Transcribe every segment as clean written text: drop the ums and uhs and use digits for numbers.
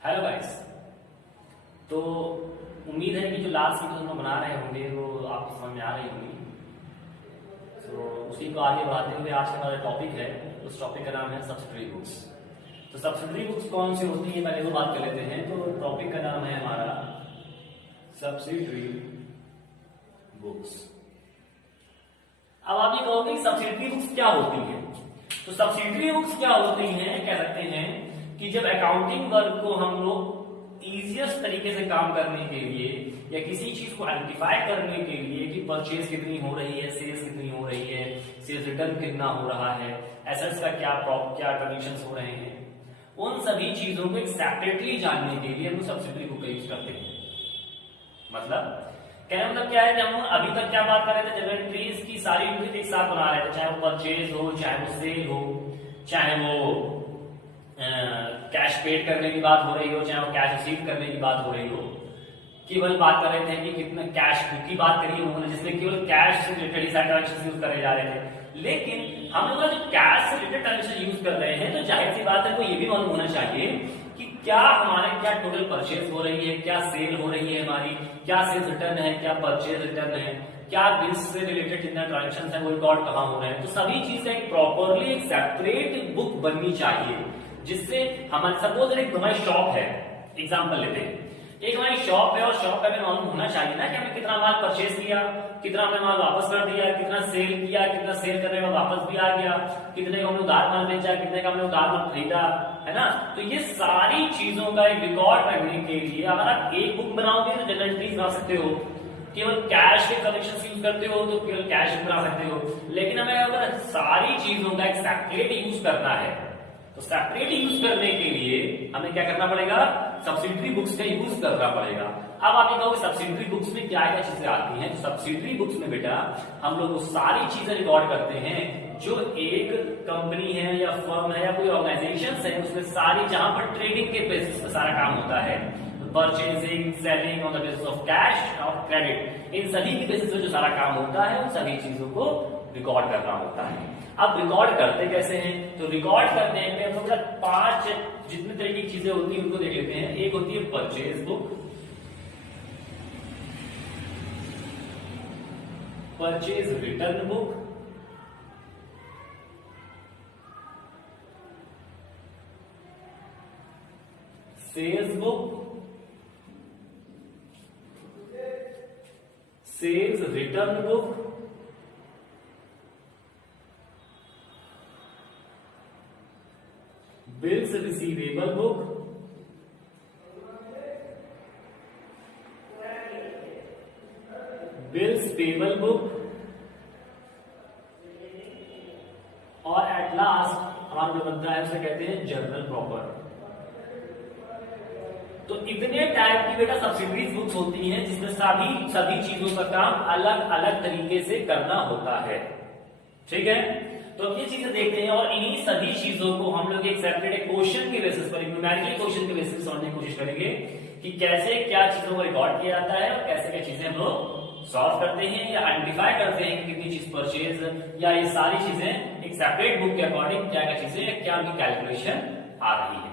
Hello guys. तो उम्मीद है कि जो लास्ट वीडियो हम बना रहे होंगे वो आपको समझ में आ रही होंगी। तो उसी को आगे बढ़ाते हुए आज का हमारा टॉपिक है, उस टॉपिक का नाम है सब्सिडरी बुक्स। तो सब्सिडरी बुक्स कौन सी होती है पहले वो बात कर लेते हैं। तो टॉपिक का नाम है हमारा सब्सिडरी बुक्स। अब आप ये कहोगे कि सब्सिडरी बुक्स क्या होती है। तो सब्सिडरी बुक्स क्या होती हैं, कह सकते हैं कि जब अकाउंटिंग वर्क को हम लोग इजिएस्ट तरीके से काम करने के लिए या किसी चीज को आइडेंटिफाई करने के लिए कि परचेज कितनी हो रही है, सेल्स कितनी हो रही है, सेल्स रिटर्न कितना हो रहा है, एसेट्स का क्या कंडीशंस हो रहे हैं, उन सभी चीजों को एक सेपरेटली जानने के लिए हम सब्सिडरी बुक का यूज करते हैं। मतलब कहने मतलब क्या है कि हम अभी तक क्या बात कर रहे थे, जनरल एंट्रीज की सारी एंट्रीज एक साथ बना रहे थे, चाहे वो परचेज हो, चाहे वो सेल हो, चाहे वो कैश पेड करने की बात हो रही हो, चाहे वो कैश रिसीव करने की बात हो रही हो। केवल बात कर रहे थे कि कितना कैश बुक की बात करी उन्होंने, जिसमें केवल कैश से रिलेटेड ही सारे ट्रांजेक्शन यूज करे जा रहे थे। लेकिन हम लोग जो कैश से रिलेटेड ट्रांजेक्शन यूज कर रहे हैं तो जाहिर सी बात है को ये भी मालूम होना चाहिए कि क्या हमारे क्या टोटल परचेज हो रही है, क्या सेल हो रही है हमारी, क्या सेल्स रिटर्न है, क्या परचेज रिटर्न है, क्या बिल्स से रिलेटेड जितना ट्रांजेक्शन है वो रिकॉर्ड कहाँ हो रहे हैं। तो सभी चीज का एक प्रॉपरली एक सेपरेट बुक बननी चाहिए, जिससे हमारे सपोज एक हमारी शॉप है, एग्जांपल लेते हैं, एक हमारी शॉप है और शॉप का हमें मालूम होना चाहिए ना कि हमने कितना माल परचेज किया, कितना हमने माल वापस कर दिया, कितना सेल किया, कितना सेल करने में वापस भी आ गया, कितने का हमने उधार माल बेचा, कितने का हमने उधार माल खरीदा, है ना। तो ये सारी चीजों का एक रिकॉर्ड रखने के लिए अगर आप एक बुक बनाओगे तो जनरल एंट्रीज बना सकते हो, केवल कैश के कलेक्शन यूज करते हो तो केवल कैश बना सकते हो। लेकिन हमें अगर सारी चीजों का एक सेपरेट यूज करना है तो सेपरेट यूज करने के लिए हमें क्या करना पड़ेगा, सब्सिडरी बुक्स का यूज करना पड़ेगा। अब आप ये कहोगे सब्सिडरी बुक्स में क्या क्या चीजें आती हैं। तो सब्सिडरी बुक्स में बेटा हम लोग वो सारी चीजें रिकॉर्ड करते हैं जो एक कंपनी है या फर्म है या कोई ऑर्गेनाइजेशन है, उसमें सारी जहां पर ट्रेडिंग के बेसिस पे सारा काम होता है, purchasing, selling on the basis of cash और क्रेडिट, इन सभी के बेसिस पे जो सारा काम होता है उन सभी चीजों को रिकॉर्ड करना होता है। अब रिकॉर्ड करते कैसे हैं, तो रिकॉर्ड करने में हम लोग 5 जितने तरह की चीजें होती है उनको देख लेते हैं। एक होती है purchase book, purchase return book, sales book, sales return book, bills receivable book, bills payable book और एट लास्ट हमारा जो बनता है उसे कहते हैं जर्नल प्रॉपर। तो इतने टाइप की बेटा सब्सिडरीज बुक्स होती हैं जिसमें सभी चीजों का काम अलग अलग तरीके से करना होता है। ठीक है, तो अब ये चीजें देखते हैं और इन्हीं सभी चीजों को हम लोग एक सेपरेट एक क्वेश्चन के बेसिस पर, न्यूमेरिकल क्वेश्चन के बेसिस पर समझने की कोशिश करेंगे कि कैसे क्या चीजों को रिकॉर्ड किया जाता है और कैसे क्या चीजें हम लोग सॉल्व करते हैं या आइडेंटिफाई करते हैं कि कितनी चीज परचेज या ये सारी चीजें एक सेपरेट बुक के अकॉर्डिंग क्या क्या चीजें क्या उनकी कैलकुलेशन आ रही है।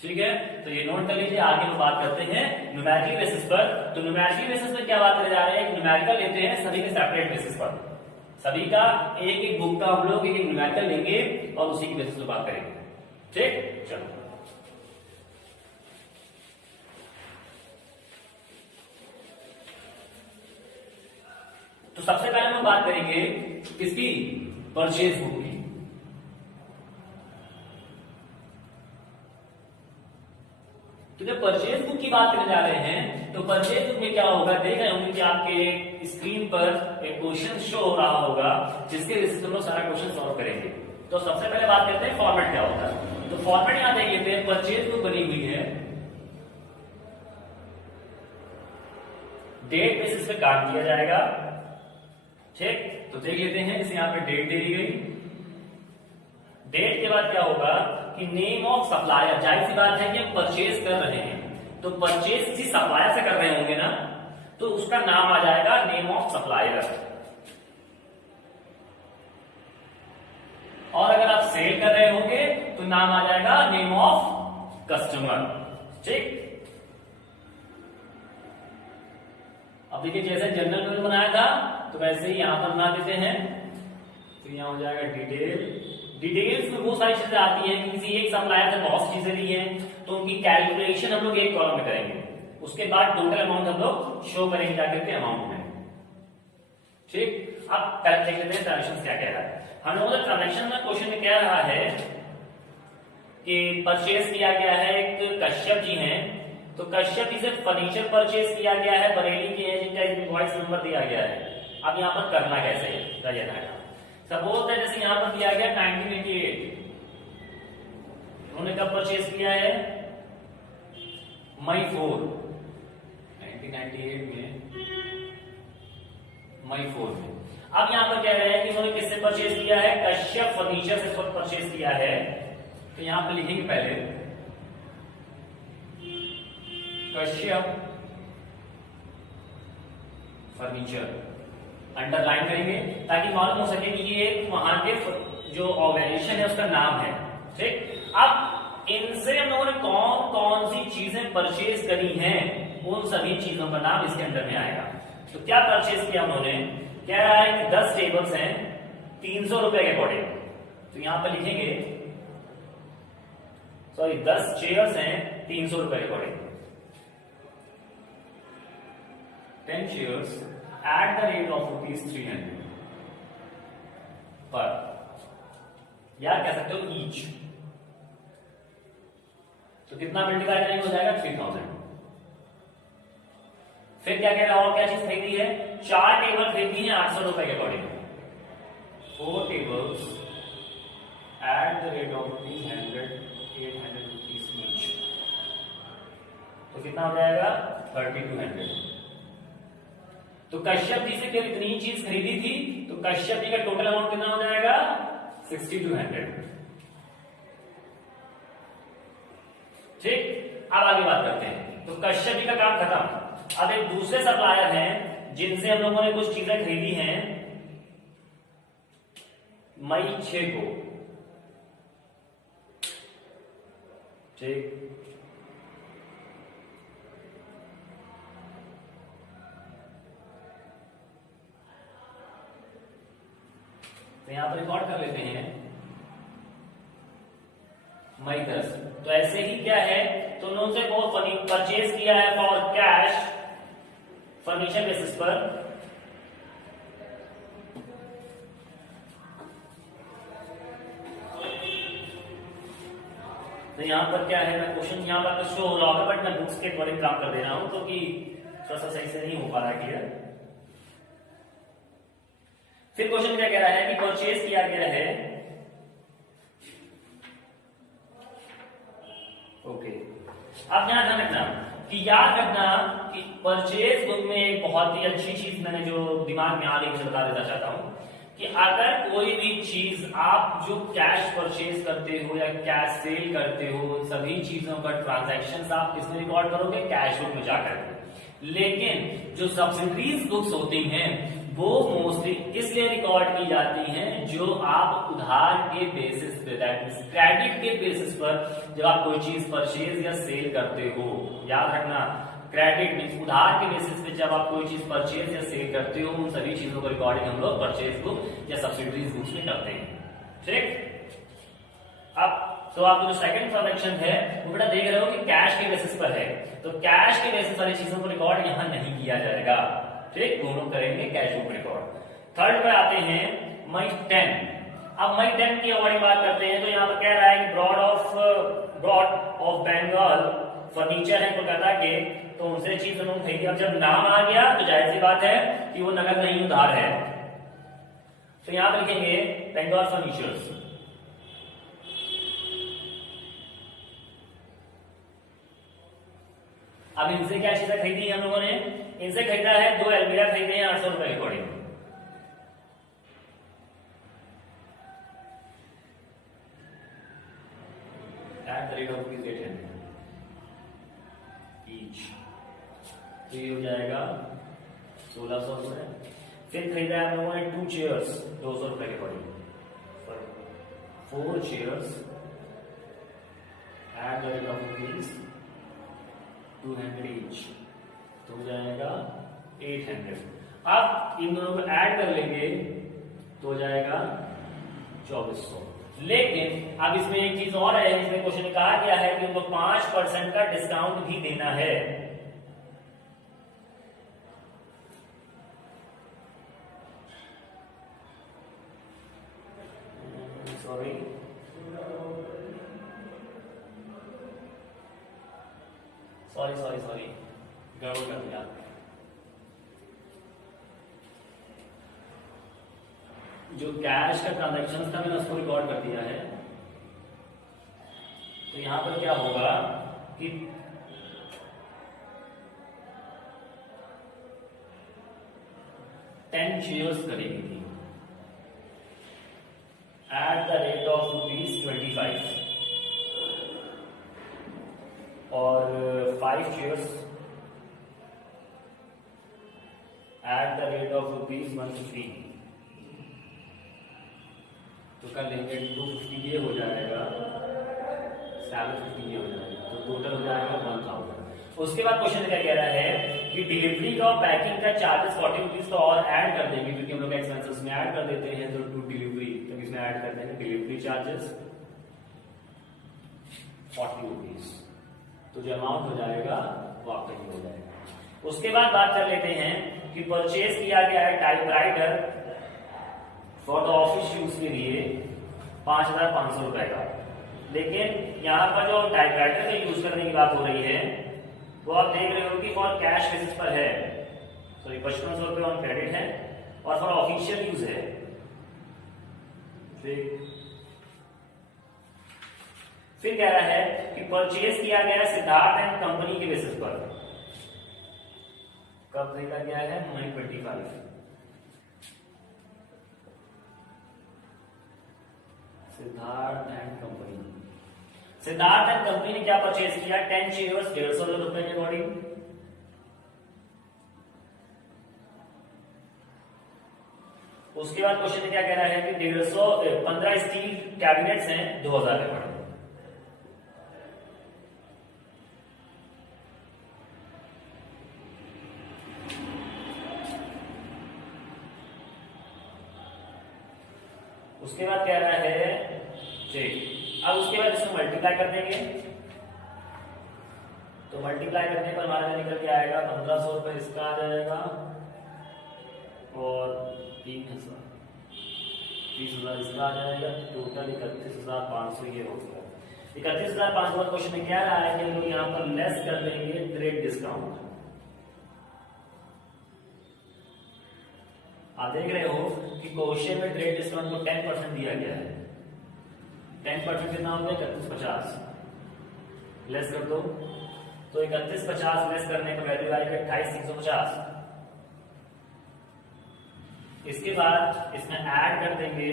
ठीक है, तो ये नोट कर लीजिए। आगे हम बात करते हैं न्यूमेरिकल बेसिस पर। तो न्यूमेरिकल बेसिस पर क्या बात करने जा रहे हैं, न्यूमेरिकल लेते हैं सभी के सेपरेट बेसिस पर, सभी का एक एक बुक का हम लोग एक एक न्यूमेरिकल लेंगे और उसी की बेसिस पर बात करेंगे। ठीक, चलो तो सबसे पहले हम बात करेंगे किसकी, परचेज बुक की। तो जब परचेज बुक की बात करने जा रहे हैं तो परचेज बुक में क्या होगा, देख रहे होंगे कि आपके स्क्रीन पर एक क्वेश्चन शो हो रहा होगा जिसके बेसिस हम लोग सारा क्वेश्चन सॉल्व करेंगे। तो सबसे पहले बात करते हैं फॉर्मेट क्या होता है। तो फॉर्मेट यहां देख लेते हैं, परचेज बुक बनी हुई है, डेट बेसिस पे काम किया जाएगा। ठीक, तो देख लेते हैं, जैसे यहाँ पे डेट दे दी गई, डेट के बाद क्या होगा कि नेम ऑफ सप्लायर, जाहिर सी बात है कि हम परचेज कर रहे हैं तो परचेज किसी सप्लायर से कर रहे होंगे ना, तो उसका नाम आ जाएगा नेम ऑफ सप्लायर। और अगर आप सेल कर रहे होंगे तो नाम आ जाएगा नेम ऑफ कस्टमर। ठीक। अब देखिए जैसे जनरल टेबल बनाया था तो वैसे ही यहां पर बना देते हैं। तो यहां हो जाएगा डिटेल्स में वो सारी चीजें आती हैं कि किसी एक सप्लायर से बहुत सी चीजें ली हैं तो उनकी कैलकुलेशन हम लोग एक कॉलम में करेंगे, उसके बाद टोटल अमाउंट हम लोग शो करेंगे जाकर के अमाउंट में। ठीक। अब पहले देख लेते हैं ट्रांजेक्शन क्या कह रहा है। हम लोगों ने ट्रांजेक्शन में क्वेश्चन में कह रहा है कि परचेज किया गया है, एक कश्यप जी हैं, तो कश्यप जी से फर्नीचर परचेज किया गया है, बरेली के हैं जिनका इनवॉइस नंबर दिया गया है। अब यहाँ पर करना कैसे है, सपोज है जैसे यहाँ पर दिया गया 1988, उन्होंने कब परचेज किया है, मई 4 1998 में, मई 4 में। अब यहाँ पर कह रहे हैं कि उन्होंने किससे परचेज किया है, कश्यप फर्नीचर से परचेज किया है। तो यहां पर लिखेंगे पहले कश्यप फर्नीचर, अंडरलाइन करेंगे ताकि मालूम हो सके कि ये वहां के जो ऑर्गेनाइजेशन है उसका नाम है। ठीक। अब इनसे हम लोगों ने कौन कौन सी चीजें परचेज करी हैं उन सभी चीजों का नाम इसके अंदर में आएगा। तो क्या परचेज किया उन्होंने, कह रहा है कि 10 टेबल्स हैं 300 रुपए के अकॉर्डिंग। तो यहां पर लिखेंगे 10 चेयर्स हैं 300 रुपए के according, 10 chairs at the rate of ₹300 पर, या कह सकते हो ईच। तो कितना मल्टीप्लाई करेंगे हो जाएगा 3000। फिर क्या कह रहा है, और क्या चीज खरीदी है, 4 टेबल खरीदी है 800 रुपए के according, 4 tables at the rate of 800 rupees each. तो कितना हो जाएगा 3200। तो कश्यप जी से फिर इतनी ही चीज खरीदी थी, तो कश्यप जी का टोटल अमाउंट कितना हो जाएगा 6200। ठीक। अब आगे बात करते हैं। तो कश्यप जी का काम खत्म। अब एक दूसरे सप्लायर हैं जिनसे हम लोगों ने कुछ चीजें खरीदी हैं मई 6 को। ठीक। तो यहां पर रिकॉर्ड कर लेते हैं मई 10। तो ऐसे ही क्या है, तो उन्होंने वो परचेज किया है फॉर कैश फर्नीचर बेसिस पर, तो यहां पर क्या है, मैं क्वेश्चन यहां पर शो हो रहा होगा बट मैं बुक्स के अकॉर्डिंग काम कर दे रहा हूं क्योंकि थोड़ा सा सही से नहीं हो पा रहा क्लियर। फिर क्वेश्चन क्या कह रहा है कि परचेज किया गया है, ओके। अब यहां ध्यान रखना कि याद रखना कि परचेज बुक में एक बहुत ही अच्छी चीज मैंने जो दिमाग में आ रही है बता देना चाहता हूं कि अगर कोई भी चीज आप जो कैश परचेज करते हो या कैश सेल करते हो, उन सभी चीजों का ट्रांजैक्शंस आप किसमें रिकॉर्ड करोगे, कैश बुक में जाकर। लेकिन जो सब्सिडीज बुक्स होती हैं वो मोस्टली किस लिए रिकॉर्ड की जाती हैं, जो आप उधार के बेसिस पे, दैट मींस क्रेडिट के बेसिस पर जब आप कोई चीज परचेज या सेल करते हो। याद रखना क्रेडिट मींस उधार के बेसिस पे जब आप कोई चीज परचेज या सेल करते हो, उन सभी चीजों का रिकॉर्डिंग हम लोग परचेज बुक या सब्सिडीज बुक्स में करते हैं। ठीक। अब तो आपको जो सेकंड ट्रांजैक्शन है वो बेटा देख रहे हो कि कैश के बेसिस पर है, तो कैश के बेसिस वाली चीजों को रिकॉर्ड यहां नहीं किया जाएगा। ठीक। दोनों करेंगे कैश बुक रिकॉर्ड। थर्ड पे आते हैं मई 10। अब मई 10 की अकॉर्डिंग बात करते हैं तो यहां पर कह रहा है कि ब्रॉड ऑफ बंगाल फर्नीचर है कोलकाता के, तो उनसे चीज हम खरीदी। अब जब नाम आ गया तो जाहिर सी बात है कि वो नगद नहीं उधार है, तो यहां पर लिखेंगे बंगाल फर्नीचर्स। अब इनसे क्या चीजें खरीदी है हम लोगों ने, इनसे खरीदा है 2 अलमीरा खरीदे हैं 800 रुपए के according. At the rate of ₹800 each, तो ये हो जाएगा 1600 रुपए। फिर खरीदा है हम लोगों ने 2 चेयर्स 200 रुपए के according, 4 chairs at the rate of तो हो जाएगा 800। अब इन दोनों को ऐड कर लेंगे तो हो जाएगा 2400। लेकिन अब इसमें एक चीज और है, इसमें क्वेश्चन में कहा गया है कि उनको 5% का डिस्काउंट भी देना है। सॉरी, गड़बड़ कर दिया। जो कैश का ट्रांजैक्शन था मैंने उसको रिकॉर्ड कर दिया है। तो यहां पर क्या होगा कि टेन शेयर्स करेगी थी एट द रेट ऑफ ₹25 और 5 shares at the rate of ₹150। तो कर लेंगे 250, ये हो जाएगा 750, ये हो जाएगा, तो टोटल हो जाएगा 1000। उसके बाद क्वेश्चन क्या कह रहा है कि डिलीवरी का और पैकिंग का चार्जेस 40 रुपीज का और ऐड कर देंगे, क्योंकि हम लोग एक्सपेंसेस में ऐड कर देते हैं तो टू डिलीवरी, तो इसमें ऐड कर देंगे डिलीवरी चार्जेस 40 रुपीज। तो जो अमाउंट हो जाएगा वो आपका ही हो जाएगा। उसके बाद बात कर लेते हैं कि परचेज किया गया है typewriter for the office use के लिए 5500 रुपए का। लेकिन यहाँ पर जो टाइपराइटर का यूज करने की बात हो रही है वो आप देख रहे हो कि फॉर कैश बेसिस पर है, सॉरी 5500 रुपए ऑन क्रेडिट है और फॉर ऑफिशियल यूज है। फिर कह रहा है कि परचेज किया गया सिद्धार्थ एंड कंपनी के बेसिस पर, कब देखा गया है मई 25। सिद्धार्थ एंड कंपनी ने क्या परचेज किया, 10 शेयर्स 150 रुपए के अकॉर्डिंग। उसके बाद क्वेश्चन में क्या कह रहा है कि 15 स्टील कैबिनेट्स हैं 2000 के अकॉर्डिंग। उसके बाद कह रहा है चेक। अब उसके बाद इसको मल्टीप्लाई कर देंगे, तो मल्टीप्लाई करने पर हमारा निकल के आएगा 1500 रुपए इसका आ जाएगा और 30,000 इसका आ जाएगा, टोटल 31,500 ये हो गया। 31,500 क्वेश्चन में क्या रहा है कि हम लोग यहाँ पर लेस कर देंगे ग्रेट डिस्काउंट। आप देख रहे हो कि क्वेश्चन में ट्रेड डिस्काउंट को 10% दिया गया है। 10% कितना हो गया 3150, लेस कर दो तो 3150 लेस करने का वैल्यू आएगा 28,350। इसके बाद इसमें ऐड कर देंगे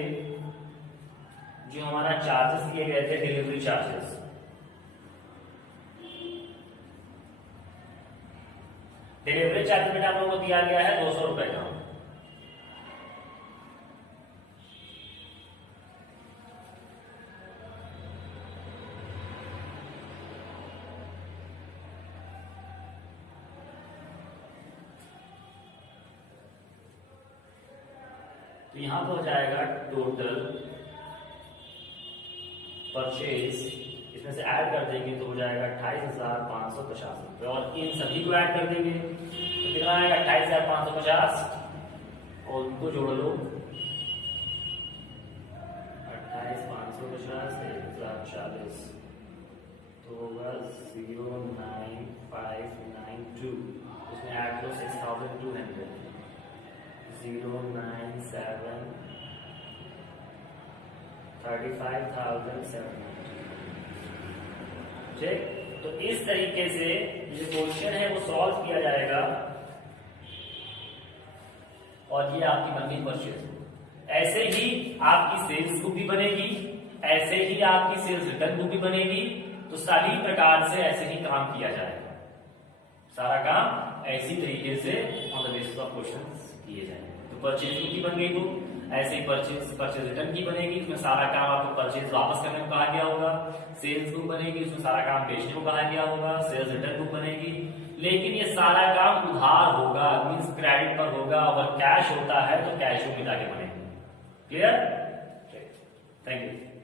जो हमारा चार्जेस दिए गए थे, डिलीवरी चार्जेस। डिलीवरी चार्ज में आप लोगों को दिया गया है 200 रुपए का। तो यहां पर हो जाएगा टोटल परचेज, इसमें से ऐड कर देंगे तो हो जाएगा 28,550 रुपए और इन सभी को ऐड कर देंगे तो कितना आएगा 28,550 और उनको जोड़ लो 28,550 1040 तो होगा 09592, उसमें ऐड करो 6,200 097 35,700। ठीक, तो इस तरीके से जो क्वेश्चन है वो सॉल्व किया जाएगा और ये आपकी बनी परचेज। ऐसे ही आपकी सेल्स बुक भी बनेगी, ऐसे ही आपकी सेल्स रिटर्न बुक भी बनेगी। तो सभी प्रकार से ऐसे ही काम किया जाएगा, सारा काम ऐसी तरीके से on the basis of question किए जाएंगे। तो परचेज बुक की बन गई बुक, ऐसे ही परचेज रिटर्न की बनेगी, उसमें सारा काम आपको परचेज वापस करने को कहा गया होगा। सेल्स बुक बनेगी, उसमें सारा काम बेचने को कहा गया होगा। सेल्स रिटर्न बुक बनेगी, लेकिन ये सारा काम उधार होगा, मीन्स क्रेडिट पर होगा। अगर कैश होता है तो कैश में जाके बनेगा। क्लियर? Thank you.